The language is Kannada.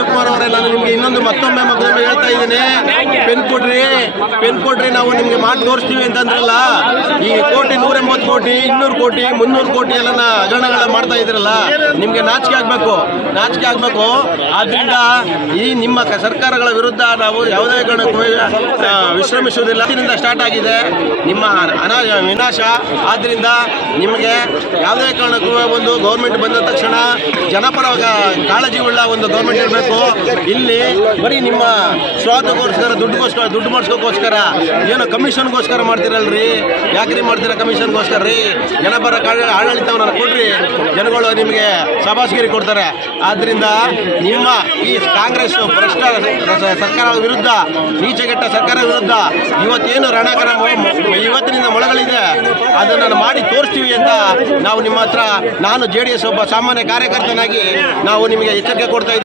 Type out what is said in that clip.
ಶಿವಕುಮಾರ್ ಅವರೇ, ನಾನು ನಿಮಗೆ ಮತ್ತೊಮ್ಮೆ ಹೇಳ್ತಾ ಇದ್ದೀನಿ, ಪೆನ್ ಕೊಡ್ರಿ ನಾವು ನಿಮಗೆ ಮಾಡಿ ತೋರಿಸ್ತೀವಿ ಅಂತಂದ್ರಲ್ಲ. ಈ ಕೋಟಿ 180 ಕೋಟಿ 200 ಕೋಟಿ 300 ಕೋಟಿ ಎಲ್ಲ ಹಗರಣಗಳ ಮಾಡ್ತಾ ಇದ್ರಲ್ಲ, ನಿಮಗೆ ನಾಚಿಕೆ ಆಗಬೇಕು. ಆದ್ರಿಂದ ಈ ನಿಮ್ಮ ಸರ್ಕಾರಗಳ ವಿರುದ್ಧ ನಾವು ಯಾವುದೇ ಕಾರಣಕ್ಕೂ ವಿಶ್ರಮಿಸುವುದಿಲ್ಲ. ಇದರಿಂದ ಸ್ಟಾರ್ಟ್ ಆಗಿದೆ ನಿಮ್ಮ ವಿನಾಶ. ಆದ್ರಿಂದ ನಿಮಗೆ ಯಾವುದೇ ಕಾರಣಕ್ಕೂ ಒಂದು ಗೌರ್ಮೆಂಟ್ ಬಂದ ತಕ್ಷಣ ಜನಪರ ಕಾಳಜಿ ಉಳ್ಳ ಒಂದು ಗೌರ್ಮೆಂಟ್ ಇರಬೇಕು. ಇಲ್ಲಿ ಬರೀ ನಿಮ್ಮ ಸ್ವಾರ್ಥಕ್ಕೋಸ್ಕರ ದುಡ್ಡು ಮಾಡಿಸ್ಕೋಕ್ಕೋಸ್ಕರ ಏನೋ ಕಮಿಷನ್ಗೋಸ್ಕರ ಮಾಡ್ತೀರಲ್ರಿ. ಯಾಕ್ರಿ ಮಾಡ್ತೀರಾ ಕಮಿಷನ್ಗೋಸ್ಕರ ರೀ? ಜನಪರ ಆಡಳಿತವನ್ನು ಕೊಡ್ರಿ, ಜನಗಳು ನಿಮಗೆ ಶಬಾಸ್ಗಿರಿ ಕೊಡ್ತಾರೆ. ಆದ್ದರಿಂದ ನಿಮ್ಮ ಈ ಕಾಂಗ್ರೆಸ್ ಭ್ರಷ್ಟ ಸರ್ಕಾರದ ವಿರುದ್ಧ, ನೀಚಗೆಟ್ಟ ಸರ್ಕಾರದ ವಿರುದ್ಧ ಇವತ್ತೇನು ರಣಕರ ಇವತ್ತಿನಿಂದ ಮೊಳಗಳಿದೆ ಅದನ್ನು ಮಾಡಿ ತೋರಿಸ್ತೀವಿ ಅಂತ ನಾವು ನಿಮ್ಮ ಹತ್ರ, ನಾನು JDS ಒಬ್ಬ ಸಾಮಾನ್ಯ ಕಾರ್ಯಕರ್ತನಾಗಿ ನಾವು ನಿಮಗೆ ಎಚ್ಚರಿಕೆ ಕೊಡ್ತಾ ಇದ್ದೀವಿ.